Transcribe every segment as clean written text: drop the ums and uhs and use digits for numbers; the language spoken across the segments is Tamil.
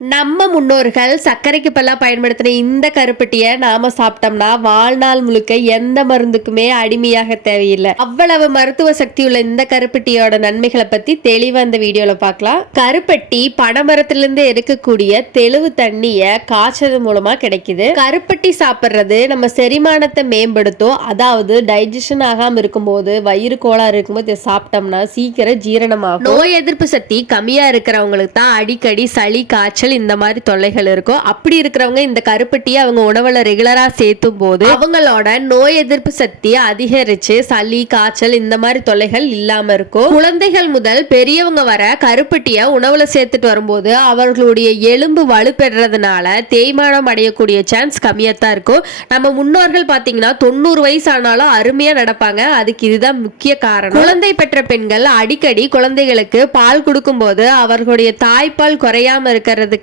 நம்ம முன்னோர்கள் சர்க்கரைக்கு பதிலா பயன்படுத்தின இந்த கருப்பட்டியை நாம சாப்பிட்டோம்னா வாழ்நாள் முழுக்க எந்த மருந்துக்குமே அடிமையாக தேவையில்லை. அவ்வளவு மருத்துவ சக்தி உள்ள இந்த கருப்பட்டியோட நன்மைகளை பத்தி தெளிவா இந்த வீடியோல பார்க்கலாம். கருப்பட்டி பனைமரத்திலிருந்து எடுக்கக்கூடிய தெளிவு தண்ணிய காய்ச்சது மூலமா கிடைக்குது. கருப்பட்டி சாப்பிட்றது நம்ம செரிமானத்தை மேம்படுத்தும். அதாவது டைஜஷன் ஆகாம இருக்கும்போது, வயிறு கோளாறு இருக்கும்போது இதை சாப்பிட்டோம்னா சீக்கிரம் ஜீரணமாகும். நோய் எதிர்ப்பு சக்தி கம்மியா இருக்கிறவங்களுக்கு தான் அடிக்கடி சளி, காய்ச்சல் இந்த மாதிரி தொல்லைகள் இருக்கும். அப்படி இருக்கிறவங்க இந்த கருப்பட்டியை அவங்க உணவுல ரெகுலரா சேர்த்தும் போது அவங்களோட நோய் எதிர்ப்பு சக்தி அதிகரிச்சு சளி, காய்ச்சல் இந்த மாதிரி தொல்லைகள் இல்லாம இருக்கும். குழந்தைகள் முதல் பெரியவங்க வர கருப்பட்டியை உணவுல சேர்த்துட்டு வரும்போது அவர்களுடைய எலும்பு வலுப்பெறதுனால தேய்மானம் அடையக்கூடிய சான்ஸ் கம்மியா தான் இருக்கும். நம்ம முன்னோர்கள் பாத்தீங்கன்னா 90 வயசு ஆனாலும் அருமையா நடப்பாங்க. அதுக்கு இதுதான் முக்கிய காரணம். குழந்தை பெற்ற பெண்கள் அடிக்கடி குழந்தைகளுக்கு பால் கொடுக்கும் போது அவர்களுடைய தாய்ப்பால் குறையாம இருக்கிறதுக்காக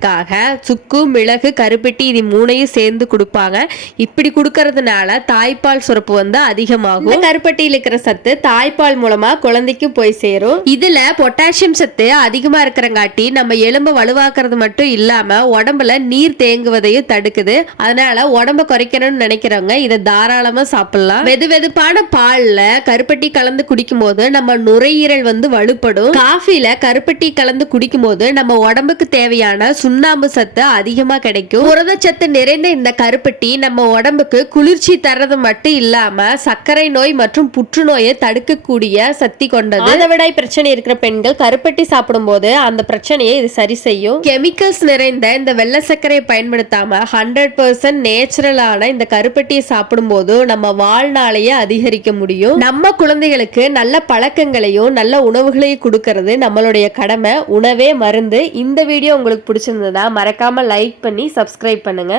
சுக்கு, மிளகு, கருப்பட்டி இது மூணையும் சேர்ந்து கொடுப்பாங்க. இப்படி கொடுக்கறதுனால தாய்ப்பால் சுரப்பு வந்து அதிகமாகும். கருப்பட்டியில் இருக்கிற சத்து தாய்ப்பால் மூலமா குழந்தைக்கு போய் சேரும். இதுல பொட்டாசியம் சத்து அதிகமா இருக்கிறங்காட்டி நம்ம எலும்பு வலுவாக்குறது மட்டும் இல்லாம உடம்புல நீர் தேங்குவதையும் தடுக்குது. அதனால உடம்ப குறைக்கணும்னு நினைக்கிறவங்க இதை தாராளமா சாப்பிடலாம். வெதுவெதுப்பான பால்ல கருப்பட்டி கலந்து குடிக்கும் போது நம்ம நுரையீரல் வந்து வலுப்படும். காஃபில கருப்பட்டி கலந்து குடிக்கும் போது நம்ம உடம்புக்கு தேவையான சுண்ணாம்பு சத்து அதிகமா கிடைக்கும். புரதச்சத்து நிறைந்த இந்த கருப்பட்டி நம்ம உடம்புக்கு குளிர்ச்சி தர்றது மட்டும் இல்லாம சர்க்கரை நோய் மற்றும் புற்றுநோயை தடுக்கக்கூடிய சக்தி கொண்டது. மாதவிடாய் பிரச்சனை இருக்கிற பெண்கள் கருப்பட்டி சாப்பிடும் போது அந்த பிரச்சனையை இது சரி செய்யும். கெமிக்கல்ஸ் நிறைந்த இந்த வெள்ளை சர்க்கரையை பயன்படுத்தாம 100% நேச்சுரலான இந்த கருப்பட்டியை சாப்பிடும் போது நம்ம வாழ்நாளையே அதிகரிக்க முடியும். நம்ம குழந்தைகளுக்கு நல்ல பழக்கங்களையும் நல்ல உணவுகளையும் கொடுக்கறது நம்மளுடைய கடமை. உணவே மருந்து. இந்த வீடியோ உங்களுக்கு பிடிச்சிருந்ததா மறக்காம லைக் பண்ணி சப்ஸ்கிரைப் பண்ணுங்க.